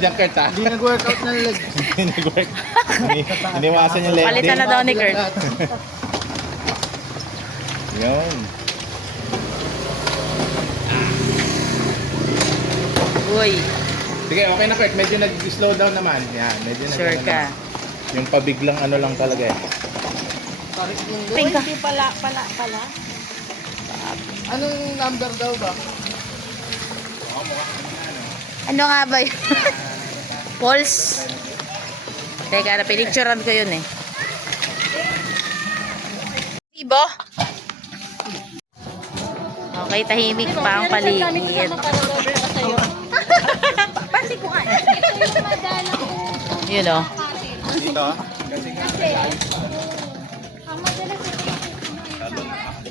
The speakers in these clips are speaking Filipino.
dyan, Kurt, ha? Hindi nag-workout ng legs. Hindi nag-work. Iniwasan yung leg day. Palitan na daw ni Kurt. Yun. Uy, Sige, okay na, Kurt. Medyo nag-slow down naman. Yan, medyo sure ka. Yung pabiglang ano lang talaga eh. Tingka. Hindi pala. Anong number daw ba? Ano nga ba yun? Pulse. Teka, napinicturean ko yun eh. Ibo? Okay, tahimik pa ang paligid. Pasi ko nga. Ito yung madala ko. Yun o. Dito? Ang madala ko.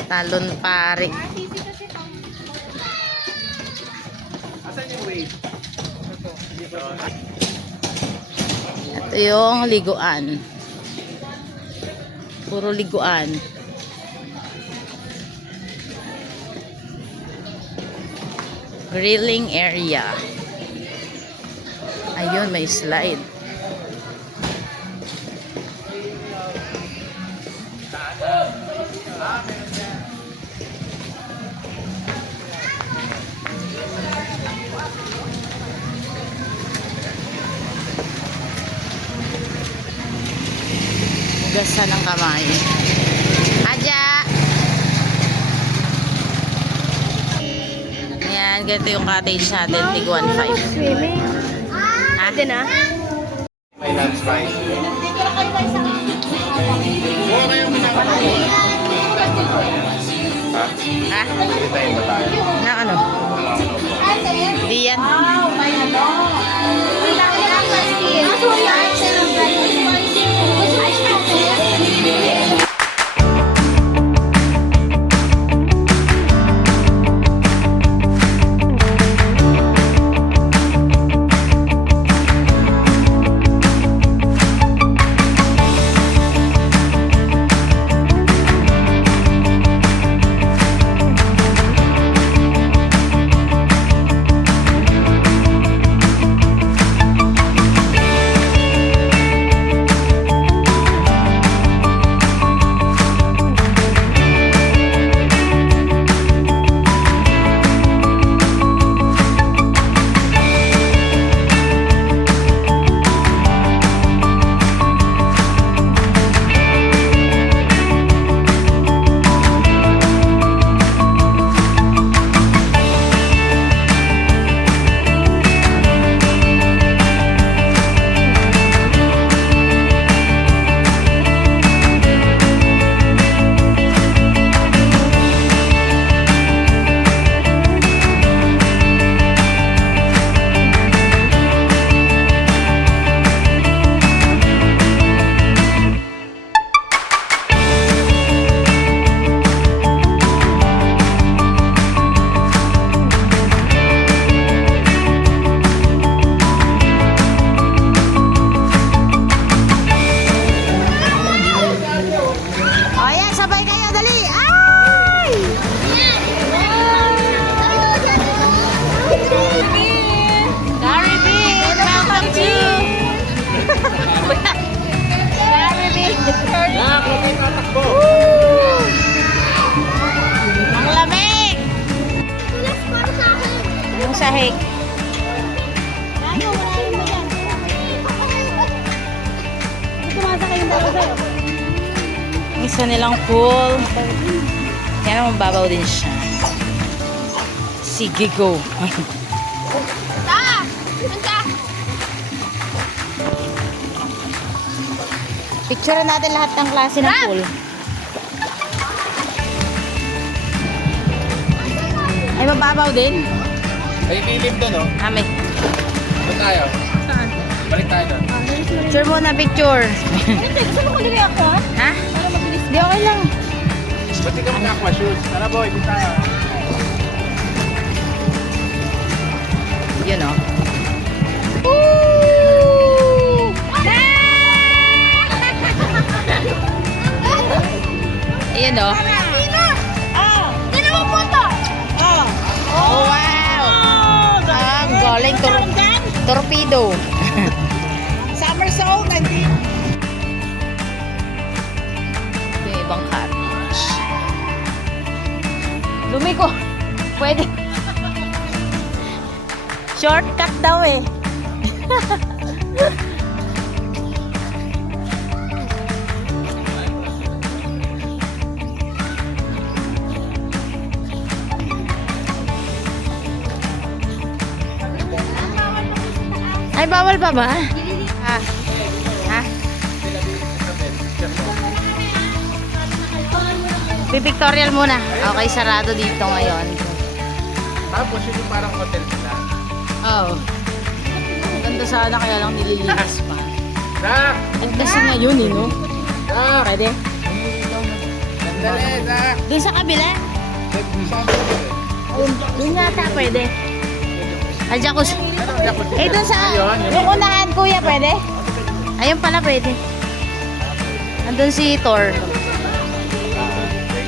Talon pare. Asan yung wave? Ito yung liguan. Puro liguan. Grilling area. Ayun, may slide. Hugasan ng kamay. Adya! Ayan, ganito yung cottage natin. Tig 1.5. Swimming. Ha? Din ah. May lunch price. Oo, kayo minakakuha. Ha? Ha? Hindi tayo ba tayo? Na ano? Di yan. Ang lamig! Yung sahig. Isa nilang pool. Kaya naman babaw din siya. Sige, go. Picture natin lahat ng klase ng pool. Ay, mababaw din. Ay, lilim doon, oh. Ame. Doon tayo. Saan? Balik tayo doon. Picture muna, picture. Hindi, gusto mo kulili ako? Ha? Para mabilis. Di, okay lang. Ba't di ka mag-aqua shoes? Tara, boy. Di tayo. Yun, oh. Ayan, oh. Hindi naman po ito. Oh, wow! Ang galing. Torpedo. Summer song, nandito. Yung ibang car. Lumiko. Pwede. Shortcut daw eh. Ay, bawal pa ba? Ha? Ha? Pipictorial muna. Okay, sarado dito ngayon. Tapos yung parang hotel sila. Oo. Ang ganda sana kaya lang nililinis pa. Zach! Ang kasi ngayon eh, no? Zach! Pwede? Sandali, Zach! Doon sa kabila? Doon yata pwede. Ay, jacuzzi. Eh, doon sa... Yung unahan, kuya, pwede? Ayun pala, pwede. Andun si Thor.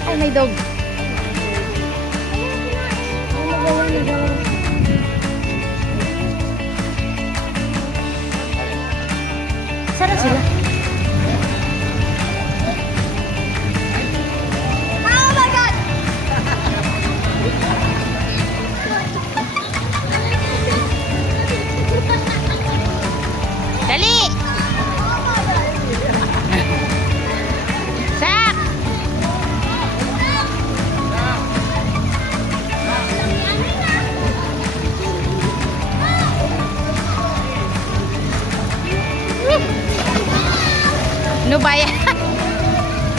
Ay, may dog. Saan sila? Oh my God! Dali! Sak! Ano ba yan?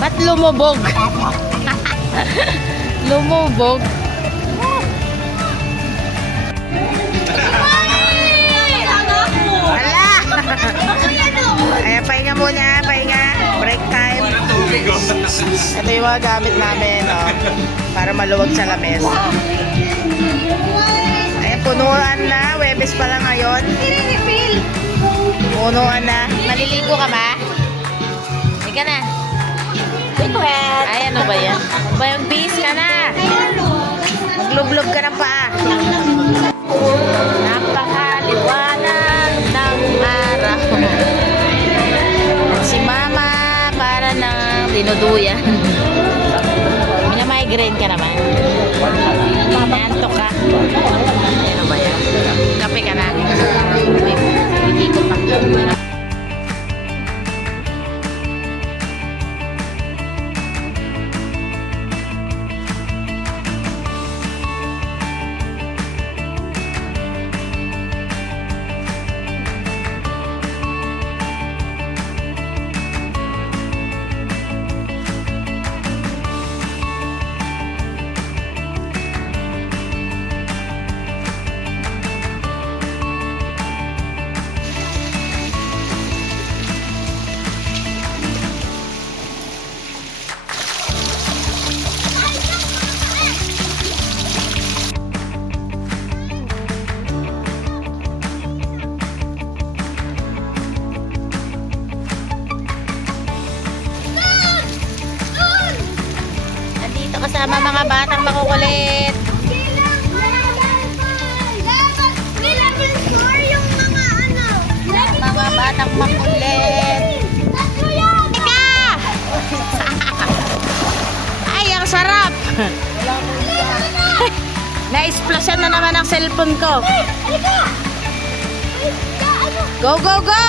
Ba't lumubog? Lumubog? Hala! Ayan, pahinga muna, pahinga. Break time. Ito yung mga gamit namin, oh, para maluwag sa lamis. Ayan, punuan na. Webes pa lang ngayon. Punuan na. Maliligo ka ba? Hindi ka na. Ay, ano ba yan? Ano ba yung bis ka na? Maglublob ka ng paa. Napakaliwanag ng araw. At si Mama para nang dinuduyan. Minamigraine ka naman. Nantok ka. Ano ba yan? Kape ka na. Hindi ko pa. Kasama mga batang makukulit. Mga batang makukulit. Teka! Ay, ang sarap! Na-splashan na naman ang cellphone ko. Go, go, go!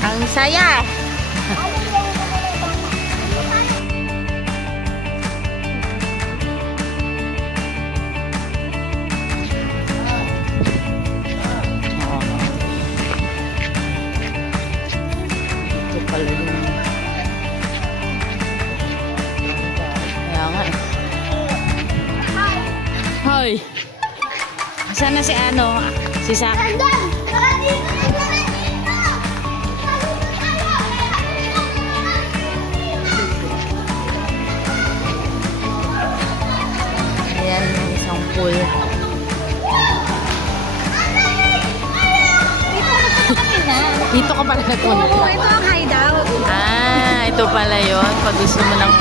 Ang saya. Ito pala yung... Kaya nga eh. Hoy! Saan na si ano? Si Sak? Ayan, yung isang pool. Dito ka pala nagpunta. Oo, ito ang hideout. Ah, ito Ito pala yun. Pag gusto mo ng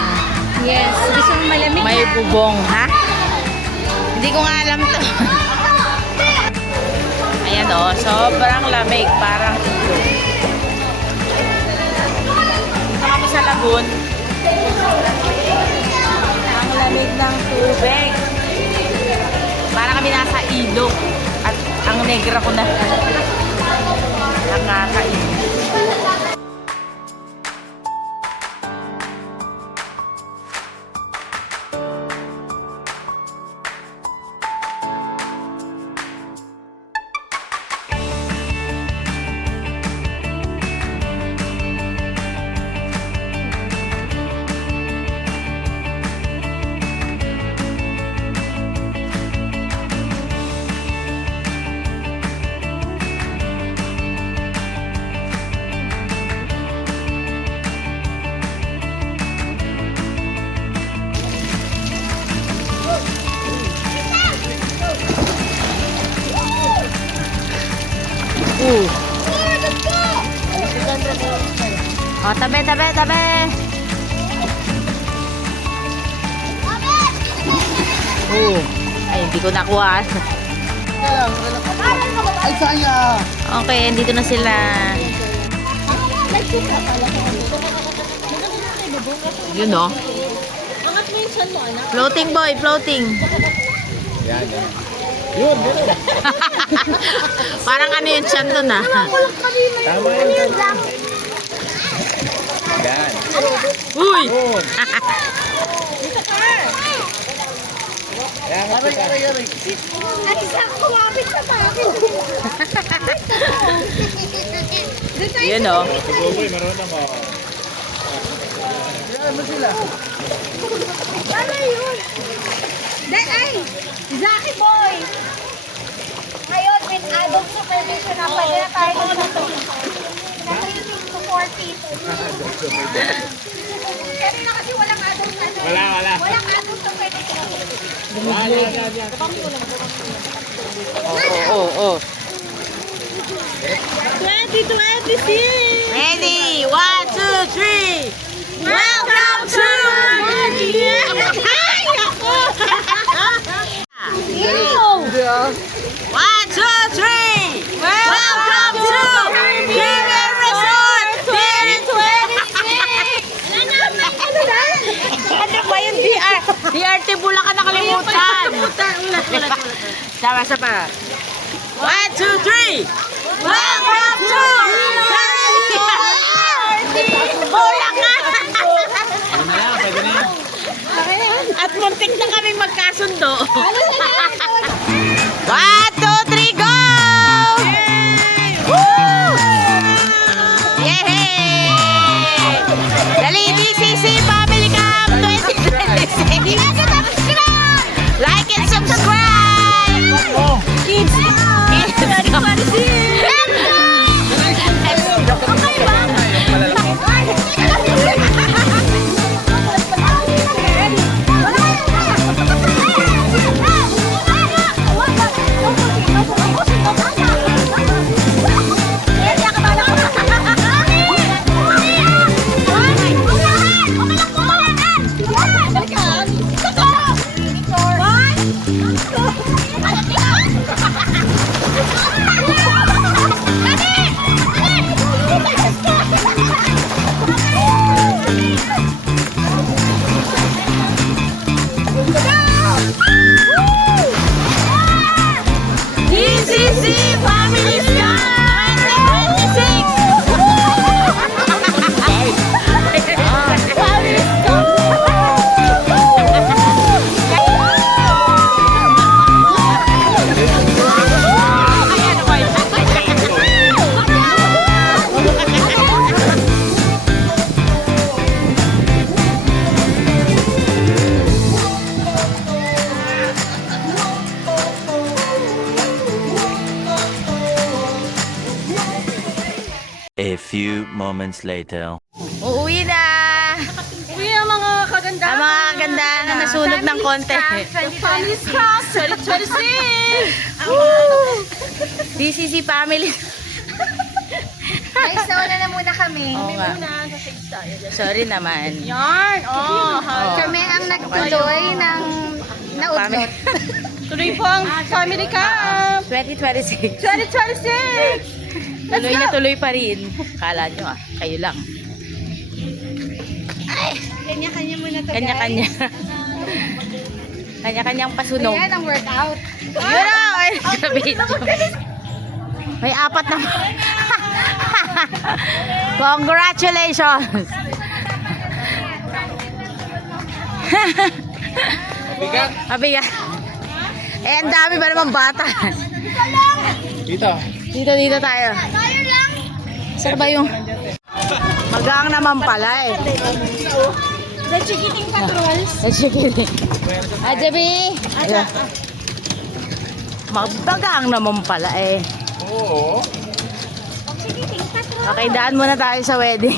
Yes, gusto mo malamig may na. bubong, ha? Hindi ko nga alam to. Ayan o, sobrang lamig. Parang ito. Dito kami sa lagoon. Ang lamig ng tubig. Para kami nasa ilog. At ang negra ko na. Nakakainom. Oh, tabi, tabi, tabi. Ay, hindi ko nakuha. Ay, saya! Okay, dito na sila. Yun o. Floating boy, floating. Yan, yan. Yun, yun. Parang ano yung tiyan doon ah. Tama yun, tama. Yan. Uy! Yun. Yan, kita. At isa ko kumapit sa akin. Yun o. Tugoy, marunong mo. Kaya mo sila. Ano yun? Ay! Zaki boy! Ngayon, with adult supervision na pwede na tayo dito. Nasa yung supportive. Kanina kasi walang adult na. Wala. Walang adult na pwede. Yan. Oo. 2026! Ready? 1, 2, 3! Welcome to Hindi ah. 1, 2, 3! Welcome to Caribbean Resort! Ano ba yung DRT Bulacan nakalimutan? Sama sa pa. 1, 2, 3! Welcome to Bulacan! Pwede na. At muntik na kami magkasundo. 1, 2, 3, go! Woo! Yay! Dali, DCC Family Camp 2026! Like and subscribe! Kids! Kids! Okay ba? DCC Family A few moments later. Uuwi na! Uy, ang mga kaganda. Ang mga ganda na nasunog ng konti. Family Scrap 2026! DCC Family. Guys, nawala na muna kami. Oo nga. Sorry naman. Yarn! Oh, Kami ang nagtuloy ng nautlot. tuloy po ang family camp. 2026. 2026! Tuloy na tuloy pa rin. Kala nyo kayo lang. Kanya-kanya muna to, Kanya-kanya. Kanya-kanyang pasunog. Ayan ang workout. Yun na! Ay, sa video. May 4 na. Congratulations! Bigat. Mabigat. Eh, ang dami ba naman bata? Dito. Dito tayo. Saan ba yung... Magang naman pala eh. The chikiting patrols. Chikiting. Ajabi! Magbagang naman pala eh. Oo. Okay, daan muna tayo sa wedding.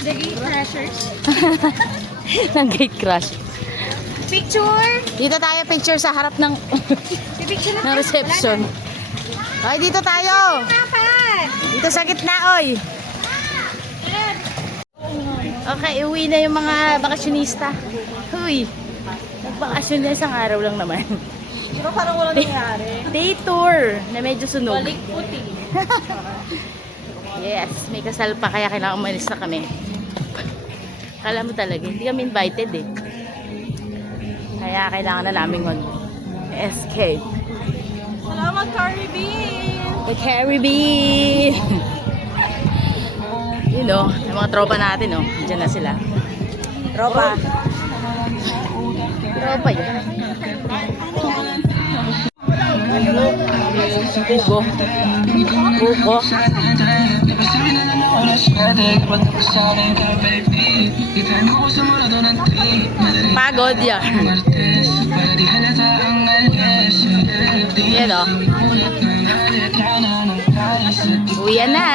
The gate crashers. Ng gate crash. Picture. Dito tayo picture sa harap ng Picture ng reception. Ay, dito tayo. Dapat. Dito sa gitna, oy. Okay, uwi na yung mga bakasyonista. Huy. Nagbakasyon na isang araw lang naman. Pero parang wala nangyari. Day tour na medyo sunog. Balik puti. Yes, may kasal pa kaya kailangan umalis na kami. Kala mo talaga, hindi kami invited eh. Kaya kailangan na namin escape. Salamat, Caribbean! The Caribbean! You know, yung mga tropa natin, oh. Diyan na sila. Tropa. Tropa yun. Ugo. Ugo. Pagod yan. Yan, oh. Uwi na.